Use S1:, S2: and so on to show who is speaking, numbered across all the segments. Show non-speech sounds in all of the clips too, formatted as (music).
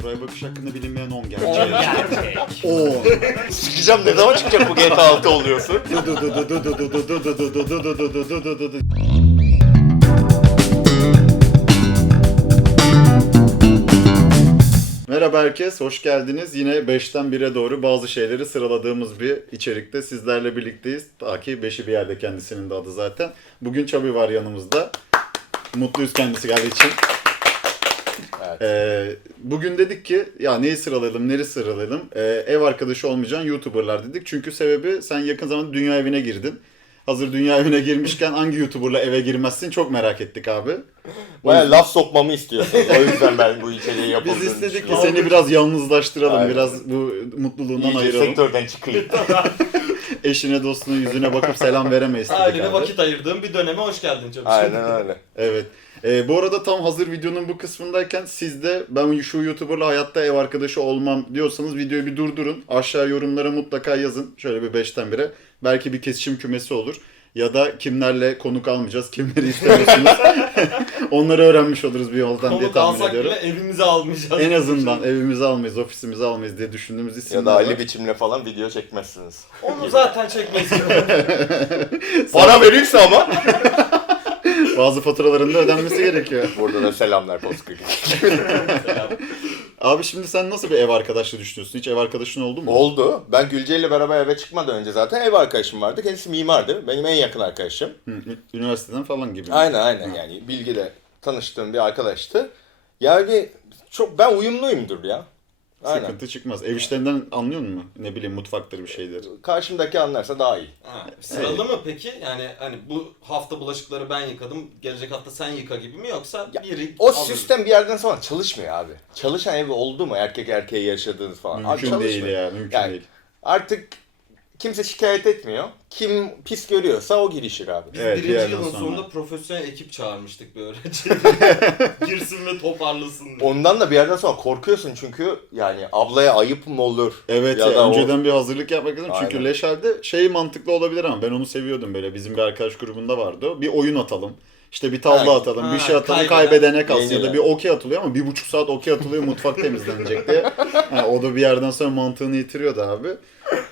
S1: Şuraya bakış hakkında bilinmeyen 10
S2: On
S1: gerçek.
S2: gerçek.
S1: 10.
S3: Sikeceğim ne zaman çıkacak bu GTA 6 oluyorsun?
S1: Merhaba herkes, hoş geldiniz. Yine 5'ten 1'e doğru bazı şeyleri sıraladığımız bir içerikte sizlerle birlikteyiz. Ta ki 5'i bir yerde kendisinin de adı zaten. Bugün Çabi var yanımızda. Mutluyuz kendisi geldiği için.
S3: Evet.
S1: Ee, bugün dedik ki ya neyi sıralayalım, neyi sıralayalım? Ee, ev arkadaşı olmayacağın YouTuber'lar dedik. Çünkü sebebi sen yakın zamanda dünya evine girdin. Hazır dünya evine girmişken hangi YouTuber'la eve girmezsin çok merak ettik abi.
S3: Baya laf sokmamı istiyorsunuz. O yüzden ben bu içeriği yapıldığını
S1: biz istedik ki
S3: düşünüyorum.
S1: seni biraz yalnızlaştıralım,
S3: Aynen.
S1: biraz bu mutluluğundan
S3: İyice
S1: ayıralım.
S3: sektörden çıkayım. (laughs)
S1: Eşine dostuna yüzüne bakıp selam veremeyiz dedik
S2: Ailene
S1: abi.
S2: vakit ayırdığım bir döneme hoş geldin canım.
S3: Aynen öyle.
S1: Evet. Ee, bu arada tam hazır videonun bu kısmındayken siz de ben şu YouTuber'la hayatta ev arkadaşı olmam diyorsanız videoyu bir durdurun. Aşağı yorumlara mutlaka yazın. Şöyle bir 5'ten 1'e. Belki bir kesişim kümesi olur. Ya da kimlerle konuk almayacağız, kimleri istemiyorsunuz. (laughs) Onları öğrenmiş oluruz bir yoldan diye
S2: Konuk
S1: tahmin
S2: alsak
S1: ediyorum.
S2: bile evimize almayacağız.
S1: En azından evimizi almayız, ofisimizi almayız diye düşündüğümüz isimler
S3: Ya da
S1: var.
S3: Ali biçimle falan video çekmezsiniz.
S2: Onu zaten çekmeyiz. (laughs)
S3: Para verirse ama. (laughs)
S1: Bazı faturaların da ödenmesi gerekiyor.
S3: Burada da selamlar Bozkır.
S1: Abi şimdi sen nasıl bir ev arkadaşlığı düşünüyorsun? Hiç ev arkadaşın oldu mu?
S3: Oldu. Ben Gülce ile beraber eve çıkmadan önce zaten ev arkadaşım vardı. Kendisi mimardı. Benim en yakın arkadaşım.
S1: Hı, üniversiteden falan gibi.
S3: Aynen aynen yani bilgide tanıştığım bir arkadaştı. Yani çok ben uyumluyumdur ya. Aynen.
S1: Sıkıntı çıkmaz. Ev işlerinden anlıyor musun? Ne bileyim mutfaktır bir şeydir.
S3: Karşımdaki anlarsa daha iyi.
S2: Ha, sıralı mı peki? Yani hani bu hafta bulaşıkları ben yıkadım, gelecek hafta sen yıka gibi mi yoksa
S3: Ya,
S2: biri
S3: O
S2: alır?
S3: sistem bir yerden sonra çalışmıyor abi. Çalışan ev oldu mu erkek erkeğe yaşadığınız falan. Abi
S1: Mümkün değil
S3: çalışmıyor.
S1: ya, mümkün
S3: Yani-
S1: değil.
S3: Artık kimse şikayet etmiyor. Kim pis görüyorsa o girişir abi.
S2: Biz
S1: Evet, bir
S2: birinci
S1: yerden
S2: yılın
S1: sonra.
S2: sonunda profesyonel ekip çağırmıştık bir öğrenci. (laughs) (laughs) Girsin ve toparlasın diye.
S3: Ondan da bir yerden sonra korkuyorsun çünkü yani ablaya ayıp mı olur?
S1: Evet
S3: Ya
S1: ya,
S3: da o-
S1: önceden bir hazırlık yapmak lazım. Çünkü
S3: Aynen.
S1: leş halde şey mantıklı olabilir ama ben onu seviyordum böyle. Bizim bir arkadaş grubunda vardı o. Bir oyun atalım. İşte bir tavla
S3: Aynen.
S1: atalım, bir
S2: Ha,
S1: şey atalım,
S2: kaybeden,
S1: kaybedene kalsın ya da
S3: yenilen.
S1: bir okey atılıyor ama bir buçuk saat okey atılıyor mutfak (laughs) temizlenecek diye. Ha, o da bir yerden sonra mantığını yitiriyordu abi.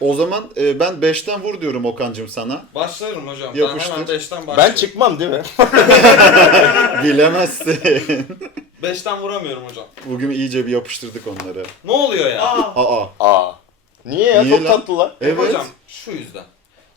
S1: O zaman e, ben 5'ten vur diyorum Okan'cım sana.
S2: Başlarım hocam.
S1: Yapıştır.
S2: Ben hemen 5'ten
S3: Ben
S2: başlıyorum.
S3: çıkmam değil mi? (laughs)
S1: Bilemezsin. (laughs)
S2: 5'ten vuramıyorum hocam.
S1: Bugün iyice bir yapıştırdık onları.
S2: Ne oluyor ya?
S1: Aa.
S3: Aa. Niye ya?
S1: Niye
S3: Çok
S1: lan?
S3: tatlılar.
S1: Evet.
S2: Hocam şu yüzden.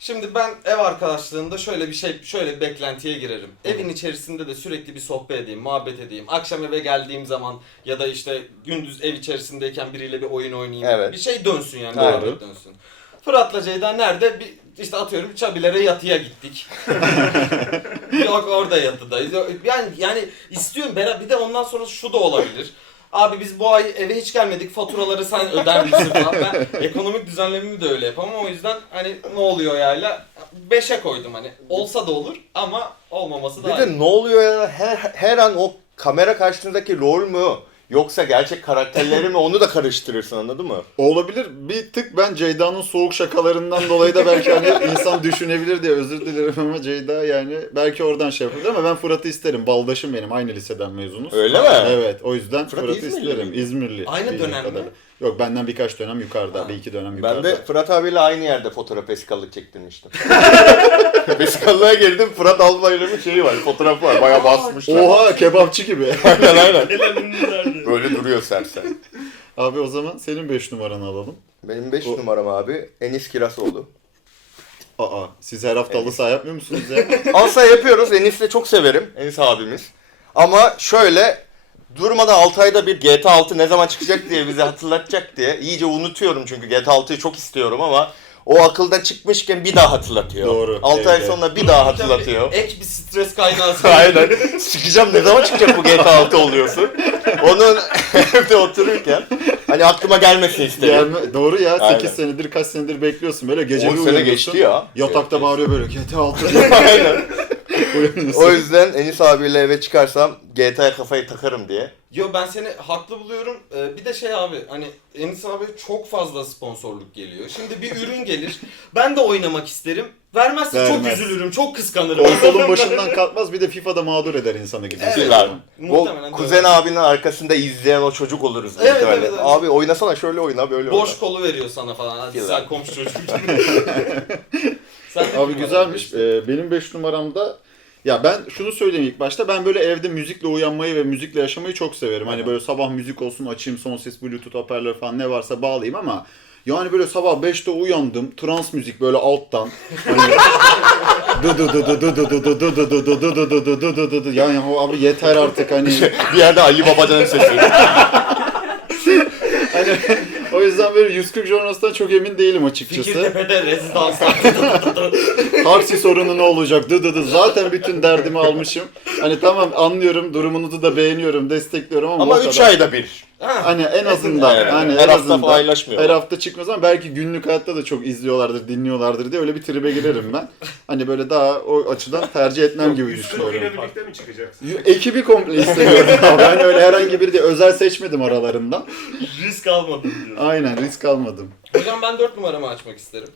S2: Şimdi ben ev arkadaşlığında şöyle bir şey, şöyle bir beklentiye girerim. Evin içerisinde de sürekli bir sohbet edeyim, muhabbet edeyim. Akşam eve geldiğim zaman ya da işte gündüz ev içerisindeyken biriyle bir oyun oynayayım.
S3: Evet.
S2: Bir şey dönsün yani,
S3: Doğru.
S2: muhabbet dönsün. Fırat'la Ceyda nerede? Bir, işte atıyorum Çabilere yatıya gittik. (laughs) Yok orada yatıda. Yani yani istiyorum bir de ondan sonra şu da olabilir. Abi biz bu ay eve hiç gelmedik faturaları sen öder misin falan. Ben (laughs) ekonomik düzenlememi de öyle yapamam o yüzden hani ne oluyor yayla 5'e koydum hani olsa da olur ama olmaması
S3: Bir
S2: daha iyi.
S3: de ne oluyor ya? Her, her an o kamera karşısındaki rol mü? Yoksa gerçek karakterleri mi? Onu da karıştırırsın anladın mı?
S1: Olabilir. Bir tık ben Ceyda'nın soğuk şakalarından dolayı da belki hani (laughs) insan düşünebilir diye özür dilerim ama Ceyda yani belki oradan şey yapabilir ama ben Fırat'ı isterim. Baldaşım benim. Aynı liseden mezunuz.
S3: Öyle mi?
S1: Evet. O yüzden
S3: Fırat
S1: Fırat'ı
S3: İzmirli
S1: isterim.
S3: miydi?
S1: İzmirli.
S2: Aynı
S1: bildiğim
S2: dönem mi?
S1: kadarıyla. Yok benden birkaç dönem yukarıda.
S2: Ha.
S1: Bir iki dönem yukarıda.
S3: Ben de Fırat abiyle aynı yerde fotoğraf vesikalık çektirmiştim. (laughs) Vesikalığa girdim Fırat Albayrak'ın şeyi var, fotoğrafı var. Bayağı basmışlar.
S1: Oha kebapçı gibi.
S3: aynen aynen. Böyle duruyor sersen. (laughs)
S1: abi o zaman senin 5 numaranı alalım.
S3: Benim 5
S1: O-
S3: numaram abi Enis Kirasoğlu.
S1: Aa siz her hafta halı saha yapmıyor musunuz ya? (laughs)
S3: Alsa yapıyoruz. Enis'i çok severim. Enis abimiz. Ama şöyle durmadan 6 ayda bir GTA 6 ne zaman çıkacak diye bizi hatırlatacak diye. İyice unutuyorum çünkü GTA 6'yı çok istiyorum ama o akılda çıkmışken bir daha hatırlatıyor.
S1: Doğru,
S3: 6 ay
S1: evet.
S3: sonra bir daha hatırlatıyor.
S2: Ek bir stres kaynağı. (laughs)
S3: Aynen. Sikeceğim ne zaman çıkacak bu GTA 6 oluyorsun. Onun (laughs) evde otururken hani aklıma gelmesin istedim.
S1: Gelme, doğru ya 8
S3: Aynen.
S1: senedir kaç senedir bekliyorsun böyle gece
S3: 10
S1: bir
S3: sene
S1: uyanıyorsun.
S3: geçti ya.
S1: Yatakta bağırıyor böyle GTA 6 (laughs)
S3: Aynen. O yüzden Enis abiyle eve çıkarsam GTA'ya kafayı takarım diye
S2: Yo ben seni haklı buluyorum. Ee, bir de şey abi hani Enis abi çok fazla sponsorluk geliyor. Şimdi bir ürün gelir. Ben de oynamak isterim. Vermezse çok
S1: Vermez.
S2: üzülürüm. Çok kıskanırım.
S1: Konsolun başından kalkmaz bir de FIFA'da mağdur eder insanı gibi.
S3: Evet abi. O
S2: Muhtemelen
S3: kuzen
S2: öyle.
S3: abinin arkasında izleyen o çocuk oluruz.
S2: Evet,
S3: muhtemelen.
S2: evet, evet.
S3: Abi oynasana şöyle oyna böyle oyna.
S2: Boş kolu veriyor sana falan. Hadi
S3: Güzel.
S2: sen komşu çocuk gibi. (laughs) Sen de
S1: Abi güzelmiş.
S2: numara
S1: Ee, benim 5 numaramda ya ben şunu söyleyeyim ilk başta. Ben böyle evde müzikle uyanmayı ve müzikle yaşamayı çok severim. Hani böyle sabah müzik olsun açayım son ses bluetooth hoparlör falan ne varsa bağlayayım ama yani böyle sabah 5'te uyandım. Trans müzik böyle alttan. Yani abi yeter artık hani.
S3: Bir yerde Ali Babacan'ın sesi.
S1: hani o yüzden böyle 140 Jornas'tan çok emin değilim açıkçası.
S2: Fikirtepe'de rezidanslar. (laughs)
S1: Taksi sorunu ne olacak? Dı dı dı. Zaten bütün derdimi almışım. Hani tamam anlıyorum, durumunuzu da beğeniyorum, destekliyorum ama,
S3: Ama
S1: o
S3: 3
S1: kadar.
S3: ayda bir.
S2: Ha.
S1: Hani en azından,
S3: Evet,
S1: hani
S3: her
S1: en
S3: hafta
S1: azından
S3: paylaşmıyor.
S1: Her hafta çıkmaz ama belki günlük hayatta da çok izliyorlardır, dinliyorlardır diye öyle bir tribe girerim ben. Hani böyle daha o açıdan tercih etmem gibi
S4: 140
S1: düşünüyorum.
S4: ile birlikte mi çıkacaksın?
S1: Ekibi komple istemiyorum. (laughs) Ben öyle herhangi bir de özel seçmedim aralarından.
S2: Risk almadım diyor.
S1: Aynen risk almadım.
S2: Hocam ben 4 numaramı açmak isterim.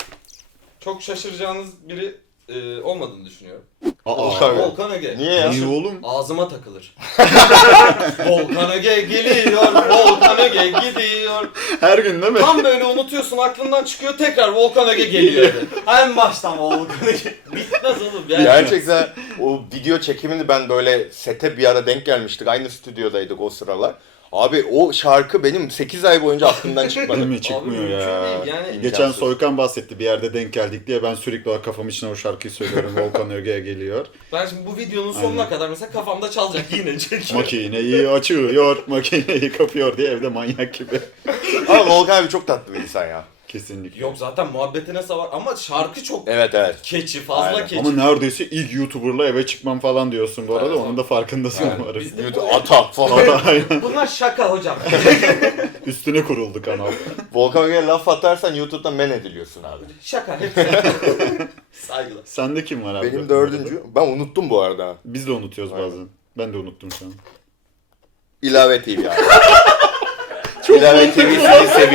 S2: Çok şaşıracağınız biri e, olmadığını düşünüyorum.
S1: Aa,
S3: Volkan.
S2: Volkan Öge.
S3: Niye ya?
S1: Niye oğlum?
S2: Ağzıma takılır. (laughs) Volkan Öge geliyor, Volkan Öge gidiyor.
S1: Her gün değil mi?
S2: Tam böyle unutuyorsun aklından çıkıyor tekrar Volkan Öge geliyor. en baştan Volkan Öge. Bitmez oğlum yani.
S3: Gerçekten o video çekimini ben böyle sete bir ara denk gelmiştik. Aynı stüdyodaydık o sıralar. Abi o şarkı benim 8 ay boyunca aklımdan çıkmadı.
S1: Değil mi? Çıkmıyor
S2: Abi
S1: ya.
S2: değil, yani-
S1: Geçen. Soykan bahsetti bir yerde denk geldik diye ben sürekli olarak kafam içine o şarkıyı söylüyorum. (laughs) Volkan Öge'ye geliyor.
S2: Ben şimdi bu videonun sonuna
S1: Aynen.
S2: kadar mesela kafamda çalacak yine çünkü.
S1: Makineyi açıyor, (laughs) makineyi kapıyor diye evde manyak gibi.
S3: Ama Volkan abi çok tatlı bir insan ya.
S1: Kesinlikle.
S2: Yok zaten muhabbetine savar ama şarkı çok
S3: Evet evet.
S2: keçi, fazla
S3: Aynen.
S2: keçi.
S1: Ama neredeyse ilk YouTuber'la eve çıkmam falan diyorsun bu arada.
S2: Evet,
S1: Onun da farkındasın
S3: Aynen.
S1: umarım.
S2: Biz de-
S3: YouTube ata falan.
S1: Aynen. (laughs)
S2: Bunlar şaka hocam. (laughs)
S1: Üstüne kuruldu kanal.
S3: Volkan Öge'ye laf atarsan YouTube'dan men ediliyorsun abi.
S2: şaka hepsi. (laughs) Saygılar.
S1: Sende kim var abi?
S3: Benim dördüncü. Ben unuttum bu arada.
S1: Biz de unutuyoruz
S3: Aynen.
S1: bazen. Ben de unuttum şu an.
S3: İlave TV abi. İlave TV sizi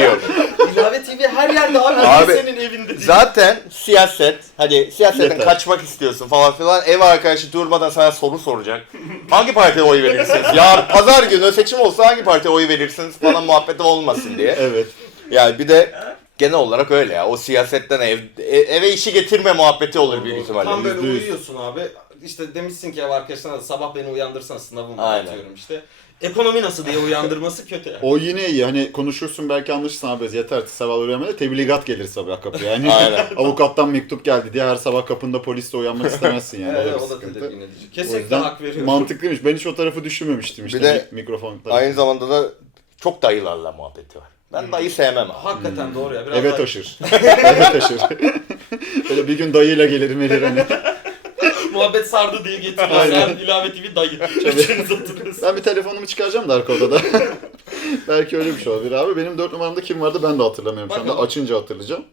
S2: TV her yerde abi.
S3: Abi,
S2: senin evinde değil.
S3: Zaten siyaset, hadi siyasetten
S1: Yeter.
S3: kaçmak istiyorsun falan filan. Ev arkadaşı durmadan sana soru soracak. Hangi partiye oy verirsiniz? (laughs) Ya pazar günü seçim olsa hangi partiye oy verirsiniz falan muhabbeti olmasın diye.
S1: Evet.
S3: Yani bir de genel olarak öyle ya. O siyasetten ev, e- eve işi getirme muhabbeti olur büyük ihtimalle.
S2: Tam böyle uyuyorsun abi. İşte demişsin ki ev arkadaşlarına da sabah beni uyandırsana sınavım var
S3: Aynen.
S2: atıyorum işte. Ekonomi nasıl diye uyandırması kötü.
S1: O yine iyi. Hani konuşursun belki anlaşırsın abi. Yeter sabah uyanmaya tebligat gelir sabah kapıya. Yani (laughs)
S3: Aynen. (laughs)
S1: avukattan mektup geldi diye her sabah kapında polisle uyanmak istemezsin yani.
S2: Evet,
S1: o da bir
S2: o da
S1: sıkıntı.
S2: tedirgin edici.
S1: O
S2: Kesinlikle
S1: yüzden
S2: hak veriyorum.
S1: mantıklıymış. Ben hiç o tarafı düşünmemiştim işte.
S3: Bir de
S1: mik- mikrofon tarafı.
S3: Aynı zamanda da çok dayılarla muhabbeti var. Ben dayı sevmem abi.
S2: Hakikaten doğru ya. Biraz
S1: Eve
S2: daha-
S1: taşır. (laughs) Eve taşır. Böyle bir gün dayıyla gelir melir hani.
S2: Muhabbet sardı diye getiriyor. Sen ilave TV dayı. Üçünüz oturuyorsunuz.
S1: Ben bir telefonumu çıkaracağım da arka odada. (laughs) Belki öyle bir şey olabilir abi. Benim dört numaramda kim vardı ben de hatırlamıyorum. Şu anda
S2: Bakalım.
S1: açınca hatırlayacağım.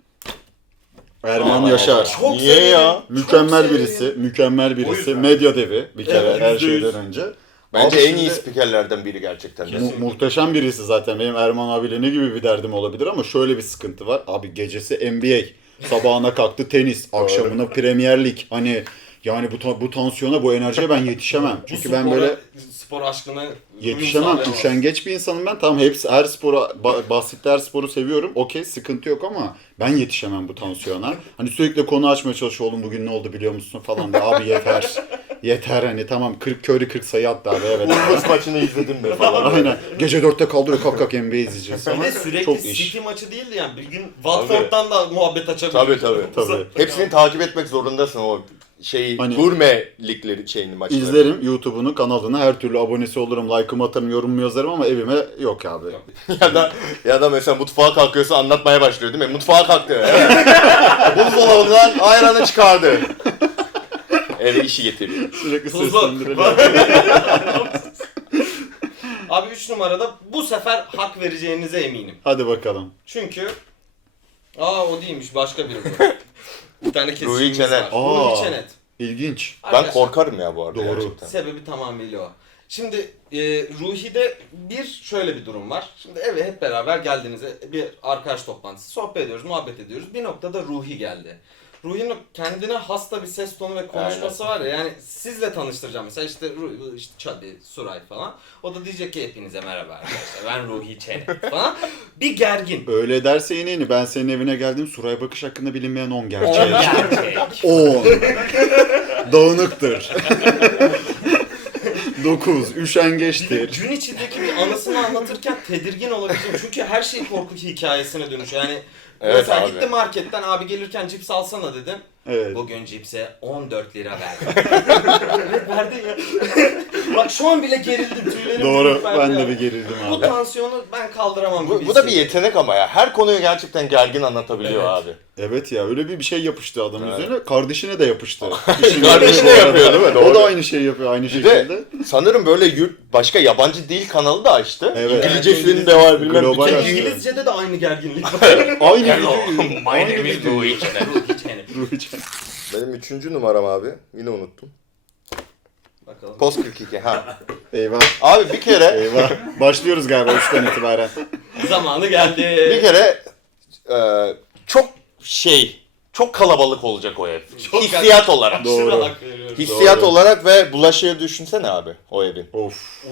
S1: Erman
S3: Aa,
S1: Yaşar.
S2: Çok
S3: Niye
S2: severim.
S3: ya?
S1: Mükemmel
S2: Çok
S1: birisi,
S2: severim.
S1: mükemmel
S4: O
S1: birisi.
S4: yüzden.
S1: Medya devi bir kere
S2: Evet,
S1: her
S2: yüzde yüz.
S1: şeyden önce.
S3: Bence
S1: Abi
S3: en iyi
S1: şimdi-
S3: spikerlerden biri gerçekten. de.
S1: Mu- muhteşem birisi zaten. Benim Erman abiyle ne gibi bir derdim olabilir ama şöyle bir sıkıntı var. Abi gecesi NBA, sabahına kalktı tenis, akşamına Premier Lig. Hani yani bu ta- bu tansiyona, bu enerjiye ben yetişemem.
S2: Bu
S1: Çünkü ben
S2: spora-
S1: böyle
S2: spor aşkına
S1: yetişemem.
S2: uyum sağlayamaz.
S1: Üşengeç bir insanım ben. Tamam hepsi her spora, ba- bahsettiği her sporu seviyorum. Okey sıkıntı yok ama ben yetişemem bu tansiyona. Hani sürekli konu açmaya çalışıyor. Oğlum bugün ne oldu biliyor musun falan de. Abi yeter. yeter hani tamam 40 köri 40 sayı attı abi evet.
S3: Urmus maçını izledim mi falan. (laughs)
S1: Aynen. Gece dörtte kaldırıyor kalk kalk NBA izleyeceğiz
S2: Bir de sürekli
S1: Çok iş.
S2: City maçı değildi yani. Bir gün Watford'dan da muhabbet açabiliriz.
S3: Tabii tabii.
S1: Tabii.
S3: Hepsini takip etmek zorundasın o şeyi
S1: Hani-
S3: gurme ligleri şeyini maçları.
S1: İzlerim YouTube'unu, kanalına her türlü abonesi olurum, like'ımı atarım, yorumumu yazarım ama evime yok abi. (laughs)
S3: Ya da ya da mesela mutfağa kalkıyorsa anlatmaya başlıyor değil mi? Mutfağa kalktı. Evet. (laughs) Buzdolabından ayranı çıkardı. Eve işi getiriyor.
S1: Sürekli seslendirelim. (laughs)
S2: Abi 3 numarada bu sefer hak vereceğinize eminim.
S1: Hadi bakalım.
S2: Çünkü aa o değilmiş başka biri bu. Bir tane kesişimiz
S3: Ruhi Çenet.
S2: var.
S1: Aa.
S2: Ruhi Çenet.
S1: İlginç.
S3: Ben
S2: Arkadaşlar,
S3: korkarım ya bu arada
S1: Doğru.
S3: gerçekten.
S2: Sebebi tamamıyla o. Şimdi e, Ruhi'de bir şöyle bir durum var. Şimdi eve hep beraber geldiğinizde bir arkadaş toplantısı sohbet ediyoruz, muhabbet ediyoruz. Bir noktada Ruhi geldi. Ruhi'nin kendine hasta bir ses tonu ve konuşması var ya yani sizle tanıştıracağım mesela işte Ruhi, işte Çadi, Suray falan. O da diyecek ki hepinize merhaba arkadaşlar ben Ruhi Çenet falan. Bir gergin.
S1: Öyle derse yine yeni. Ben senin evine geldim. Suray Bakış hakkında bilinmeyen 10
S2: O
S1: gerçek.
S2: gerçek. (laughs)
S1: 10. Dağınıktır. (laughs) 9. Üşengeçtir.
S2: Gün içindeki bir anısını anlatırken tedirgin olabilirim. Çünkü her şey korku hikayesine dönüşüyor. Yani
S3: Evet
S2: mesela
S3: abi.
S2: gittim marketten abi gelirken cips alsana dedim.
S1: Evet.
S2: Bugün cipse 14 lira verdim. (laughs) evet verdin ya. (laughs) Bak şu an bile gerildim tüylerim
S1: Doğru.
S2: ürperdi
S1: Ben
S2: ya.
S1: de bir gerildim
S2: Bu
S1: abi.
S2: tansiyonu ben kaldıramam
S3: Bu,
S2: gibi
S3: bu da bir
S2: hissediyorum.
S3: yetenek ama ya. Her konuyu gerçekten gergin anlatabiliyor
S2: Evet.
S3: abi.
S1: Evet ya öyle bir bir şey yapıştı adamın
S3: Evet.
S1: üzerine. Kardeşine de yapıştı. (laughs) İşin
S3: Kardeşine
S1: garibı bu arada.
S3: yapıyor değil mi?
S1: O
S3: Doğru.
S1: da aynı şeyi yapıyor aynı
S3: Bir
S1: şekilde.
S3: de sanırım böyle yurt, başka yabancı dil kanalı da açtı.
S1: Evet.
S3: İngilizcesinin de var bilmem
S1: Global
S3: bütün
S1: açtı.
S3: dil-
S2: İngilizce'de de aynı gerginlik var.
S1: Aynı
S3: Hello, (laughs) my name is.
S2: Ruhi (laughs)
S3: Benim üçüncü numaram abi. Yine unuttum.
S2: Bakalım.
S3: Post 42 ha. (laughs)
S1: Eyvah.
S3: Abi bir kere
S1: Eyvah. Başlıyoruz galiba 3'ten itibaren.
S2: Zamanı geldi.
S3: bir kere e, çok şey çok kalabalık olacak o ev.
S2: Çok
S3: Hissiyat olarak.
S1: Doğru.
S3: Hissiyat
S1: Doğru.
S3: olarak ve bulaşığı düşünsene abi o evin.
S1: Of.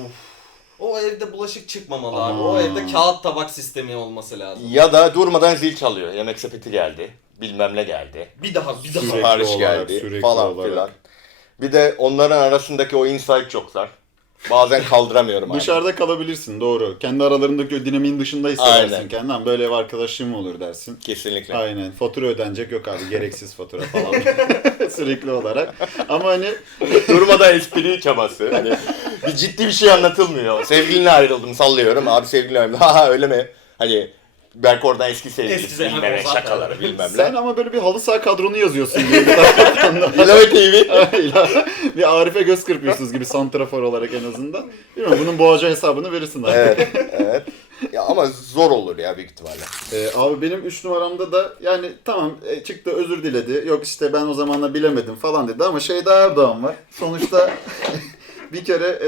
S2: O evde bulaşık çıkmamalı
S1: Aa.
S2: abi. O evde kağıt tabak sistemi olması lazım.
S3: Ya da durmadan zil çalıyor. Yemek sepeti geldi. Bilmem ne geldi.
S2: Bir daha bir daha.
S3: Sipariş
S1: olarak,
S3: geldi
S1: sürekli
S3: falan
S1: olarak.
S3: filan. Bir de onların arasındaki o inside joke'lar. Bazen kaldıramıyorum abi.
S1: Dışarıda kalabilirsin doğru. Kendi aralarındaki o dinamiğin dışında hissedersin
S3: Aynen.
S1: kendini. Böyle ev arkadaşım olur dersin.
S3: Kesinlikle.
S1: Aynen. Fatura ödenecek yok abi. Gereksiz fatura falan. (laughs) Sürekli olarak. Ama hani (laughs)
S3: Durmadan espri çabası. Hani bir ciddi bir şey anlatılmıyor. Sevgilinle ayrıldım sallıyorum. Abi sevgilinle ayrıldım. Ha ha öyle mi? Hani belki oradan eski sevgilisi
S2: Eski
S3: bilmem ne şakaları bilmem
S1: sen
S3: ne.
S1: ama böyle bir halı saha kadronu yazıyorsun da.
S3: İlave TV.
S1: bir Arif'e göz kırpıyorsunuz gibi santrafor olarak en azından. Bilmiyorum bunun boğaca hesabını verirsin abi.
S3: evet, evet. Ya ama zor olur ya büyük ihtimalle.
S1: Ee, abi benim 3 numaramda da yani tamam e, çıktı özür diledi. Yok işte ben o zamanla bilemedim falan dedi ama şey daha Erdoğan var. Sonuçta bir kere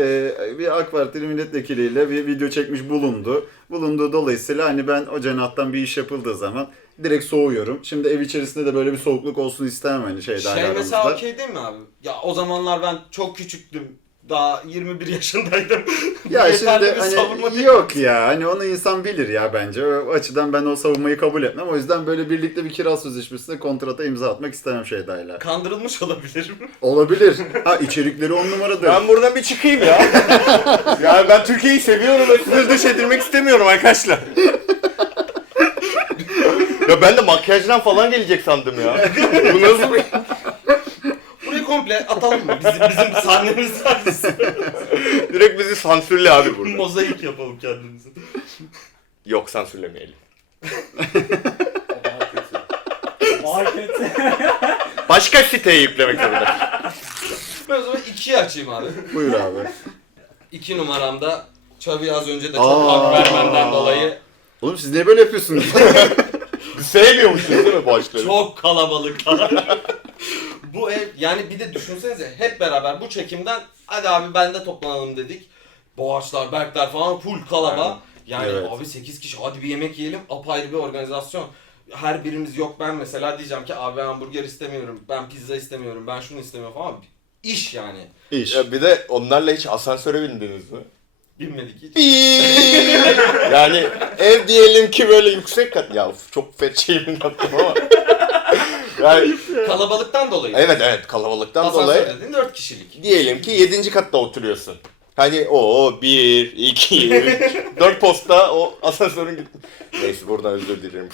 S1: e, bir AK Partili milletvekiliyle bir video çekmiş bulundu. Bulunduğu dolayısıyla hani ben o cenahtan bir iş yapıldığı zaman direkt soğuyorum. Şimdi ev içerisinde de böyle bir soğukluk olsun istemem hani şeyde
S2: Şey
S1: aramızda.
S2: mesela okey değil mi abi? Ya o zamanlar ben çok küçüktüm. Daha 21 yaşındaydım. (laughs)
S1: Ya şimdi
S2: bir savunma
S1: hani yok ya hani onu insan bilir ya bence. O açıdan ben o savunmayı kabul etmem. O yüzden böyle birlikte bir kira sözleşmesine kontrata imza atmak istemem Şeyda'yla.
S2: Kandırılmış (laughs) olabilirim.
S1: Olabilir. Ha içerikleri on numaradır.
S3: Ben buradan bir çıkayım ya. (laughs) yani ben Türkiye'yi seviyorum ve sizi dış edilmek istemiyorum arkadaşlar. ya ben de makyajdan falan gelecek sandım ya. Bu nasıl bir...
S2: Komple atalım mı? Bizim, bizim (laughs) sahnemiz var. (laughs)
S3: Direkt bizi sansürle abi burada. (laughs)
S2: Mozaik yapalım kendimize.
S3: Yok sansürlemeyelim.
S4: Market.
S3: Başka siteye yüklemek zorunda.
S2: Ben o zaman ikiyi açayım abi.
S1: Buyur abi.
S2: İki numaramda Çavi az önce de çok
S1: Aa.
S2: hak vermemden dolayı
S1: Oğlum siz niye böyle yapıyorsunuz?
S3: Sevmiyormuşuz değil mi bu aşkları?
S2: çok kalabalıklar. Bu ev yani bir de düşünsenize hep beraber bu çekimden hadi abi bende toplanalım dedik. Boğaçlar, Berkler falan full kalaba. Yani
S1: Evet.
S2: abi 8 kişi hadi bir yemek yiyelim apayrı bir organizasyon. Her birimiz yok ben mesela diyeceğim ki abi ben hamburger istemiyorum, ben pizza istemiyorum, ben şunu istemiyorum falan. İş yani.
S1: İş.
S3: Ya bir de onlarla hiç asansöre bindiniz mi?
S2: Bilmedik hiç. (laughs)
S3: yani ev diyelim ki böyle yüksek kat. Ya of, çok fetçiyim yaptım ama. Yani,
S2: Kalabalıktan dolayı.
S3: evet evet kalabalıktan
S2: Asansör
S3: dolayı.
S2: dediğin 4 kişilik.
S3: Diyelim ki 7. katta oturuyorsun. Hani o 1, 2, 3, 4 posta o asansörün gitti. Neyse buradan özür dilerim.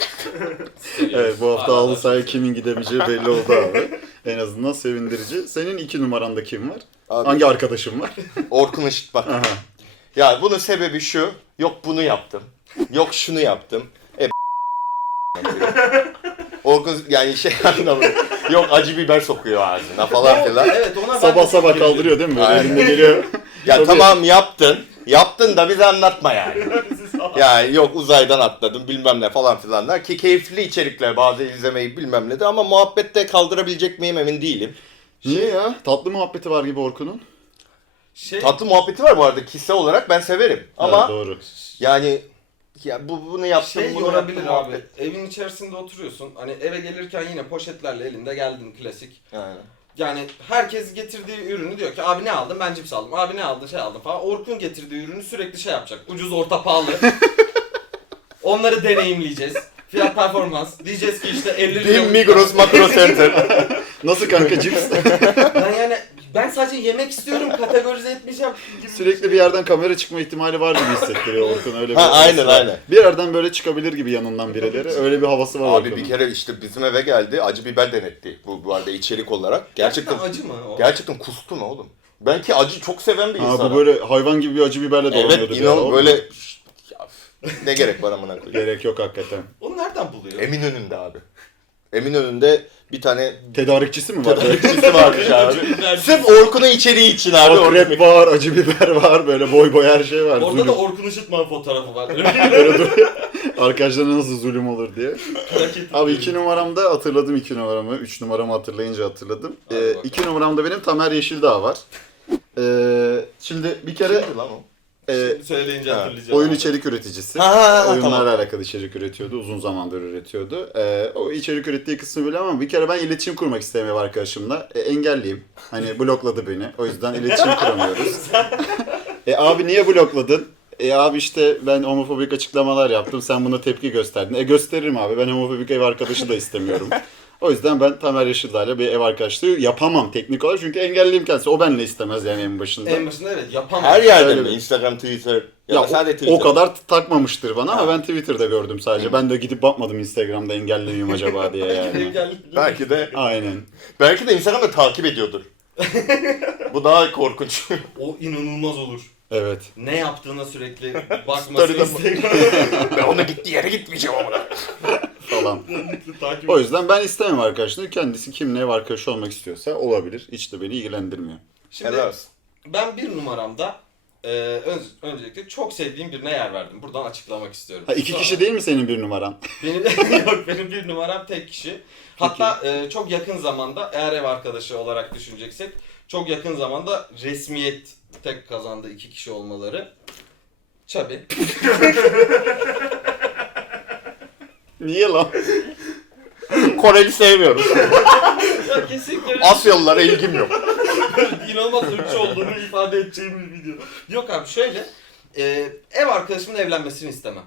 S1: Evet bu hafta
S2: Hala
S1: halı sahaya kimin gidemeyeceği (laughs) belli oldu abi. En azından sevindirici. Senin iki numaranda kim var?
S3: Abi,
S1: Hangi arkadaşım var?
S3: Orkun Işıt bak.
S1: Aha.
S3: Ya bunun sebebi şu. Yok bunu yaptım. Yok şunu yaptım. Orkun yani şey (laughs) anlamında. Yok acı biber sokuyor ağzına falan filan.
S2: Evet ona ben
S1: Sabah
S2: de
S1: sabah kaldırıyor değil mi? Böyle
S3: Aynen.
S1: elinde geliyor. (laughs)
S3: Ya
S1: Tabii.
S3: tamam yaptın. Yaptın da bize anlatma yani. (laughs) Yani yok uzaydan atladım bilmem ne falan filanlar ki keyifli içerikler bazı izlemeyi bilmem ne de ama muhabbette kaldırabilecek miyim emin değilim.
S1: Niye ya? Tatlı muhabbeti var gibi Orkun'un.
S2: Şey,
S3: Tatlı muhabbeti var bu arada kişisel olarak ben severim. Ama
S1: Ha, doğru.
S3: yani ya bu bunu yaptım
S2: şey
S3: bunu
S2: yorabilir
S3: yaptım
S2: abi.
S3: muhabbet.
S2: Evin içerisinde oturuyorsun. Hani eve gelirken yine poşetlerle elinde geldin klasik.
S3: Yani.
S2: Yani herkes getirdiği ürünü diyor ki abi ne aldın? Ben cips aldım. Abi ne aldın? Şey aldım falan. Orkun getirdiği ürünü sürekli şey yapacak. Ucuz, orta, pahalı. (laughs) Onları deneyimleyeceğiz. Fiyat performans. Diyeceğiz ki işte 50 lira.
S3: Benim Migros Makro Center. (laughs)
S1: Nasıl kanka cips?
S2: Ben yani ben sadece yemek istiyorum kategorize etmeyeceğim. gibi.
S1: Sürekli bir yerden kamera çıkma ihtimali var gibi hissettiriyor Orkun öyle bir
S3: Ha,
S1: havası
S3: aynen,
S1: var.
S3: aynen.
S1: Bir yerden böyle çıkabilir gibi yanından birileri. Öyle bir havası var
S3: Abi
S1: Orkun'un.
S3: bir kere işte bizim eve geldi acı biber denetti bu, bu arada içerik olarak. Gerçekten
S2: acı mı o?
S3: gerçekten kustu mu oğlum? Ben ki acı çok seven bir
S1: Ha,
S3: insanım.
S1: bu böyle hayvan gibi bir acı biberle dolanıyordu.
S3: Evet
S1: bir
S3: inan böyle Ya, ne gerek var amına koyayım.
S1: Gerek yok hakikaten.
S2: Onu nereden buluyor?
S3: Eminönü'nde abi. Eminönü'nde bir tane
S1: Tedarikçisi mi var?
S3: tedarikçisi varmış (laughs) abi.
S2: Biber-
S3: Sırf Orkun'un içeriği için abi.
S1: Akrep
S3: Orkun-
S1: var, acı biber var, böyle boy boy her şey var.
S2: Orada
S1: Zulüm.
S2: da Orkun Işıtman fotoğrafı var. (laughs)
S1: Böyle. Arkadaşlarına nasıl zulüm olur diye. Abi iki numaramda hatırladım iki numaramı. Üç numaramı hatırlayınca hatırladım.
S2: Hadi
S1: Ee,
S2: bakalım.
S1: iki numaramda benim Tamer Yeşildağ var. Ee, şimdi bir kere
S3: Kimdi lan o?
S1: E,
S2: söyleyince
S3: Ha,
S2: hatırlayacağım.
S1: oyun içerik üreticisi.
S3: Ha, ha, ha,
S1: Oyunlarla
S3: tamam.
S1: alakalı içerik üretiyordu. Uzun zamandır üretiyordu. Ee, o içerik ürettiği kısmı bile ama bir kere ben iletişim kurmak istemiyorum arkadaşımla. E, engelliyim. Hani (laughs) blokladı beni. O yüzden iletişim (laughs) kuramıyoruz. e abi niye blokladın? E abi işte ben homofobik açıklamalar yaptım. Sen buna tepki gösterdin. E gösteririm abi. Ben homofobik ev arkadaşı da istemiyorum. (laughs) O yüzden ben Tamer Yeşildağ'la bir ev arkadaşlığı yapamam teknik olarak. Çünkü engelliyim kendisi. O benimle istemez yani en başında.
S2: En başında evet yapamam.
S3: Her yerde mi? Instagram, Twitter. Ya,
S1: Ya
S3: da
S1: o,
S3: sadece Twitter.
S1: o kadar takmamıştır bana ama ben Twitter'da gördüm sadece. Ben de gidip bakmadım Instagram'da engelli miyim acaba (laughs) diye yani.
S3: Belki de
S1: Aynen.
S3: belki de Instagram'da takip ediyordur. (laughs) Bu daha korkunç.
S2: O inanılmaz olur.
S1: Evet.
S2: Ne yaptığına sürekli (laughs) bakması Instagram'da.
S3: ben ona gittiği yere gitmeyeceğim ama.
S1: Falan. (laughs) O yüzden ben istemem arkadaşını. Kendisi kimle ev arkadaşı olmak istiyorsa olabilir. Hiç de beni ilgilendirmiyor.
S2: Şimdi
S3: Helal olsun.
S2: ben bir numaramda e, ön- öncelikle çok sevdiğim birine yer verdim. Buradan açıklamak istiyorum.
S1: Ha iki
S2: Sonra-
S1: kişi değil mi senin bir numaran? (laughs)
S2: Benim (laughs) yok benim bir numaram tek kişi. Hatta e, çok yakın zamanda eğer ev arkadaşı olarak düşüneceksek çok yakın zamanda resmiyet tek kazandı iki kişi olmaları. Çabi.
S1: Niye lan?
S3: Koreli sevmiyorum.
S2: ya kesinlikle
S3: Asyalılara ilgim yok.
S2: inanılmaz ırkçı olduğunu ifade edeceğim bir video. Yok abi şöyle e, ev arkadaşımın evlenmesini istemem.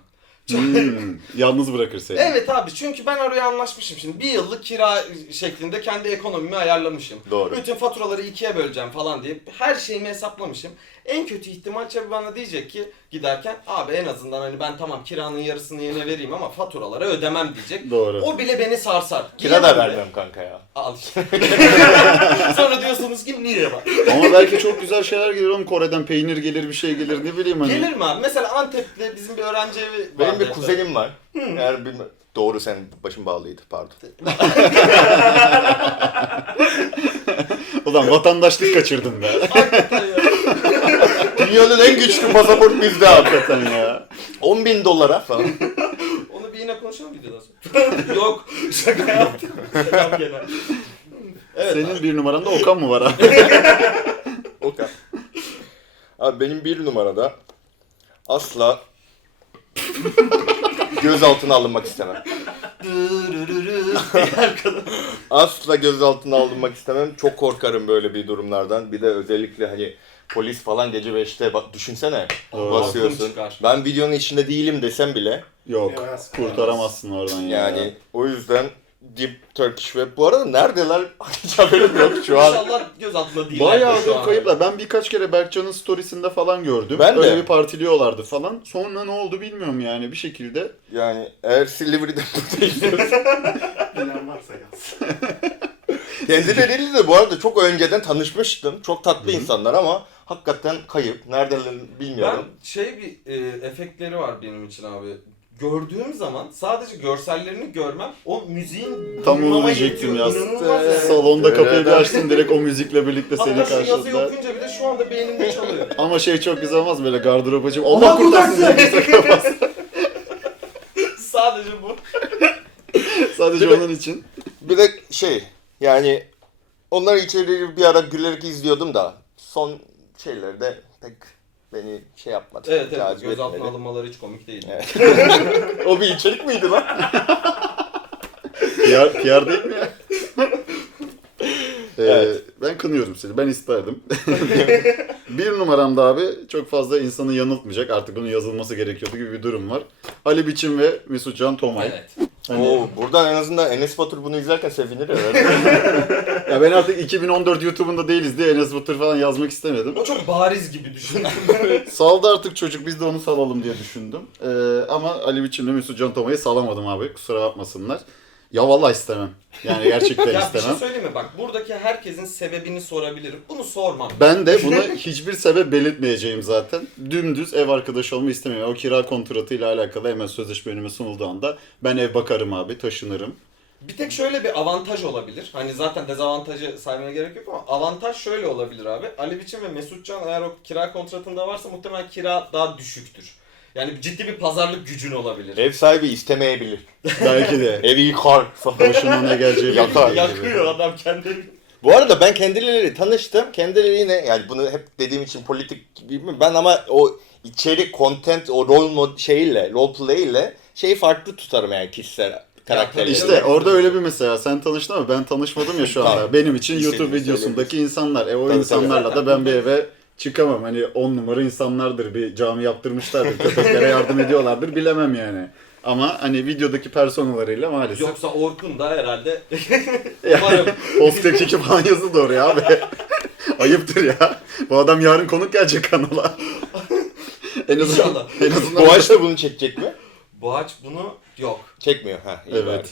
S1: Hmm, yalnız bırakır seni.
S2: Evet abi çünkü ben oraya anlaşmışım şimdi. Bir yıllık kira şeklinde kendi ekonomimi ayarlamışım.
S3: Doğru.
S2: Bütün faturaları ikiye böleceğim falan diye her şeyimi hesaplamışım. En kötü ihtimal Çabi bana diyecek ki giderken abi en azından hani ben tamam kiranın yarısını yine vereyim ama faturaları ödemem diyecek.
S1: Doğru.
S2: O bile beni sarsar.
S3: Kira da vermem kanka ya.
S2: Al işte. (laughs) Sonra diyorsunuz ki niye bak?
S1: Ama belki çok güzel şeyler gelir oğlum. Kore'den peynir gelir bir şey gelir ne bileyim hani.
S2: Gelir mi abi? Mesela Antep'te bizim bir öğrenci evi
S3: Benim
S2: vardı
S3: bir kuzenim var. Eğer bilme... Doğru sen başın bağlıydı pardon. (laughs)
S1: Ulan vatandaşlık kaçırdın be.
S2: Hakikaten ya.
S3: Dünyanın en güçlü pasaport bizde.
S1: Hakikaten ya.
S3: 10 bin dolara falan. (laughs)
S2: Onu bir yine konuşalım videodan sonra. Yok. (laughs) Şaka yaptım. Genel. Evet
S1: Senin
S2: abi.
S1: bir numaranda Okan mı var abi? (laughs)
S3: O kadar. Abi benim bir numarada asla gözaltına alınmak istemem. Asla gözaltına alınmak istemem. Çok korkarım böyle bir durumlardan. Bir de özellikle hani polis falan gece 5'te bak düşünsene
S1: Doğru.
S3: basıyorsun.
S2: Çıkar.
S3: Ben videonun içinde değilim desem bile
S1: Yok.
S4: Yemez.
S1: Kurtaramazsın oradan ya.
S3: yani o yüzden Deep Turkish Web. Bu arada neredeler? (laughs) Hiç haberim yok şu an.
S2: İnşallah göz altında değil.
S1: Bayağı
S2: şu
S1: bir
S2: an.
S1: kayıplar. Ben birkaç kere Berkcan'ın storiesinde falan gördüm.
S3: Ben de.
S1: Öyle bir partiliyorlardı falan. Sonra ne oldu bilmiyorum yani bir şekilde.
S3: Yani eğer Silivri'de (laughs) buradaysanız (laughs)
S4: Bilen varsa yazsın.
S3: Kendileriyle de bu arada çok önceden tanışmıştım. Çok tatlı insanlar ama hakikaten kayıp. Neredeler bilmiyorum.
S2: Ben şey bir e, efektleri var benim için abi. Gördüğüm zaman sadece görsellerini görmem o müziğin
S1: Tam onu diyecektim ya.
S2: yetiyor. İnanılmaz.
S1: Salonda kapıyı bir açtın direkt o müzikle birlikte seni
S2: Hatta şu yazıyı
S1: karşıladılar.
S2: okuyunca bile şu anda beynimde çalıyor. (laughs)
S1: Ama şey çok güzel olmaz böyle gardırop açıp Allah kurtarsın
S2: kurtarsın.
S1: diye kimse kapatmaz. (laughs)
S2: sadece bu. (laughs)
S1: Sadece onun için.
S3: Bir de şey yani onlar içeriği bir ara gülerek izliyordum da son şeyleri de pek beni şey yapmadı.
S2: Evet evet
S3: cazip
S2: gözaltına
S3: etmedi.
S2: alınmaları hiç komik değil.
S3: Evet. (laughs) o bir içerik miydi lan?
S1: PR, PR değil mi (laughs) ya? Ee,
S3: Evet.
S1: Ben kınıyorum seni. Ben isterdim. (laughs) bir numaramda abi çok fazla insanı yanıltmayacak. Artık bunun yazılması gerekiyordu gibi bir durum var. Ali Biçim ve Mesut Can Tomay.
S2: Evet.
S1: Hani-
S3: Oo, buradan en azından Enes Batur bunu izlerken sevinir herhalde. (laughs)
S1: Ya ben artık 2014 YouTube'unda değiliz diye Enes Batur falan yazmak istemedim.
S2: O çok bariz gibi düşün. (laughs)
S1: Saldı artık çocuk biz de onu salalım diye düşündüm. Ee, ama Ali Biçim'le Mesut Can Tomay'ı salamadım abi. Kusura bakmasınlar. Ya vallahi istemem. Yani gerçekten (laughs)
S2: ya bir şey
S1: istemem.
S2: söyleyeyim mi? Bak buradaki herkesin sebebini sorabilirim. Bunu sormam.
S1: Ben de bunu (laughs) hiçbir sebep belirtmeyeceğim zaten. Dümdüz ev arkadaşı olmayı istemiyorum. O kira kontratıyla alakalı hemen sözleşme önüme sunulduğu anda ben ev bakarım abi, taşınırım.
S2: Bir tek şöyle bir avantaj olabilir. Hani zaten dezavantajı saymaya gerek yok ama avantaj şöyle olabilir abi. Ali Biçim ve Mesut Can eğer o kira kontratında varsa muhtemelen kira daha düşüktür. Yani ciddi bir pazarlık gücün olabilir.
S3: Ev sahibi istemeyebilir.
S1: Belki de.
S3: Evi yıkar falan.
S1: Başına ne geleceği
S3: Yakar.
S1: belli değil gibi.
S2: Yakıyor adam kendini.
S3: Bu arada ben kendileriyle tanıştım. Kendileri yine yani bunu hep dediğim için politik gibi mi? Ben ama o içerik, content, o rol mod şeyle, role play ile şeyi farklı tutarım yani kişisel karakteri.
S1: İşte orada öyle bir mesela sen tanıştın ama ben tanışmadım ya şu anda.
S3: Tamam.
S1: Benim için YouTube videosundaki insanlar. E o
S3: Tabii,
S1: insanlarla
S2: tabii.
S1: da ben bir eve çıkamam. Hani on numara insanlardır. Bir cami yaptırmışlardır. Köpeklere yardım ediyorlardır. Bilemem yani. Ama hani videodaki personalarıyla maalesef.
S2: Yoksa Orkun da herhalde (laughs)
S1: Yani
S2: umarım.
S1: Post 42 falan yazıldı oraya abi. Ayıptır ya. Bu adam yarın konuk gelecek kanala. en azından,
S2: İnşallah.
S1: en azından
S3: Boğaç da bunu çekecek mi?
S2: Boğaç bunu yok.
S3: Çekmiyor. Ha, iyi bari.
S1: Evet.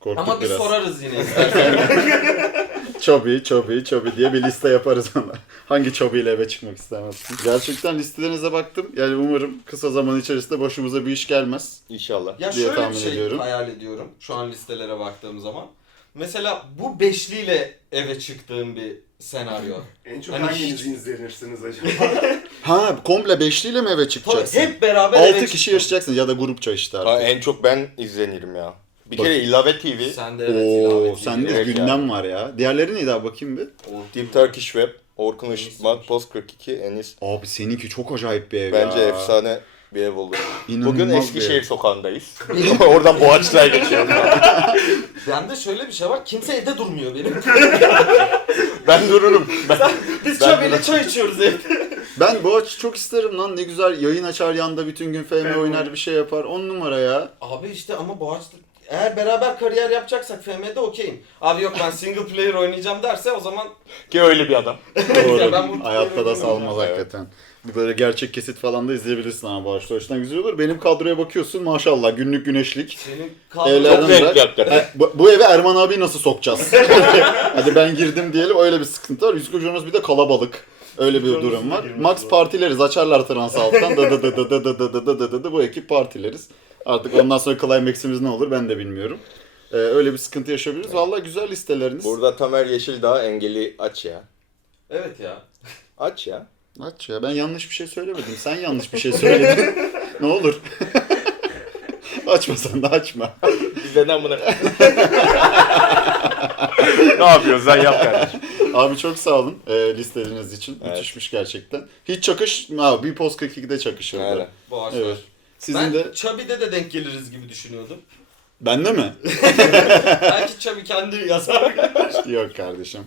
S1: Korktuk
S2: Ama bir
S1: biraz.
S2: sorarız yine istersen. (laughs)
S1: Çobi, Çobi, Çobi diye bir liste yaparız ona. Hangi Çobi ile eve çıkmak istemezsin? Gerçekten listelerinize baktım. Yani umarım kısa zaman içerisinde başımıza bir iş gelmez.
S3: İnşallah.
S2: Ya
S1: diye
S2: şöyle
S1: tahmin
S2: bir şey
S1: ediyorum.
S2: hayal ediyorum şu an listelere baktığım zaman. Mesela bu beşliyle eve çıktığım bir senaryo. (laughs)
S4: En çok
S2: Hani
S4: hanginiz
S2: hiç-
S4: izlenirsiniz acaba? (laughs)
S1: Ha komple beşliyle mi eve
S2: Tabii
S1: çıkacaksın?
S2: hep beraber eve
S1: 6 kişi
S2: çıktık.
S1: yaşayacaksın ya da grupça işte
S3: Ha,
S1: artık.
S3: en çok ben izlenirim ya. Bir
S1: Bak-
S3: kere ilave TV,
S2: Sen de evet ilave
S1: Oo, sende
S3: Evet
S1: gündem var ya. Diğerleri neydi abi bakayım bir.
S3: Deep Turkish Web, Orkun Işıtmak, Post 42, Enis.
S1: Abi seninki çok acayip bir ev
S3: Bence
S1: ya.
S3: efsane bir ev olur.
S1: İnanılmaz
S3: Bugün
S1: bir
S3: Eskişehir
S1: ev.
S3: sokağındayız. (laughs) Ama oradan Boğaçlar geçiyor. (laughs)
S2: Bende şöyle bir şey var. Kimse evde durmuyor benim. (laughs)
S3: Ben dururum. Ben...
S2: Biz
S3: Ben bunu-
S2: çay içiyoruz evde.
S1: Ben Boğaç çok isterim lan ne güzel yayın açar yanda bütün gün FM oynar bir şey yapar. 10 numara ya.
S2: Abi işte ama Boğaç eğer beraber kariyer yapacaksak FM'de okeyim. Abi yok ben single player oynayacağım derse o zaman
S3: Ki öyle bir adam.
S1: Doğru.
S2: Ya ben bu-
S1: Hayatta da salmaz
S3: Evet.
S1: hakikaten. Bir böyle gerçek kesit falan da izleyebilirsin ama Boğaç'ta. O yüzden güzel olur. Benim kadroya bakıyorsun maşallah günlük güneşlik.
S2: senin
S1: Evlerden
S3: Çok
S1: bırak.
S3: renkli hakikaten.
S1: E, bu, bu eve Erman abi nasıl sokacağız? Hadi ben girdim diyelim öyle bir sıkıntı var. Yüzük Jonas bir de kalabalık. Öyle bir
S4: Jonas
S1: durum
S4: da
S1: var.
S4: girmesi
S1: Max
S4: var.
S1: partileriz. Açarlar trans alttan. Da da da da da da da da da da da da bu ekip partileriz. Artık ondan sonra climax'imiz ne olur ben de bilmiyorum. Ee, öyle bir sıkıntı yaşayabiliriz. Vallahi güzel listeleriniz.
S3: Burada Tamer Yeşildağ engeli aç ya.
S2: Evet ya.
S3: Aç ya.
S1: Aç ya ben yanlış bir şey söylemedim. Sen yanlış bir şey söyledin. (laughs) ne olur. açmasan (laughs) da açma.
S3: Bizden buna. (laughs) ne yapıyorsun sen yap kardeşim.
S1: Abi çok sağ olun e, listeleriniz için.
S3: Evet.
S1: Müthişmiş gerçekten. Hiç çakış, abi bir post 42'de çakışırdı.
S3: Aynen.
S2: Boğaç
S1: Evet. Sizin
S2: ben
S1: de
S2: Chubby'de de denk geliriz gibi düşünüyordum.
S1: bende mi? (laughs)
S2: Belki Chubby kendi yazar. (laughs)
S1: Yok kardeşim.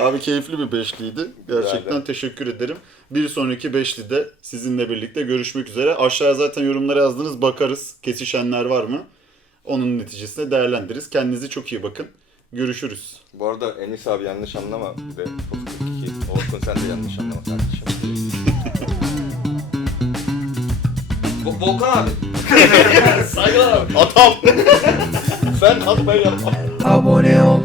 S1: Abi keyifli bir beşliydi. Gerçekten
S3: Güzeldi.
S1: teşekkür ederim. Bir sonraki beşlide sizinle birlikte görüşmek üzere. Aşağıya zaten yorumlara yazdınız. Bakarız. Kesişenler var mı? Onun neticesinde değerlendiririz. Kendinize çok iyi bakın. Görüşürüz.
S3: Bu arada Enis abi yanlış anlama. Bir de Post 42. Orkun sen de yanlış anlama kardeşim.
S2: Bo- Volkan abi. Saygılar abi.
S3: Atam! (laughs) ben yapma.
S5: abone ol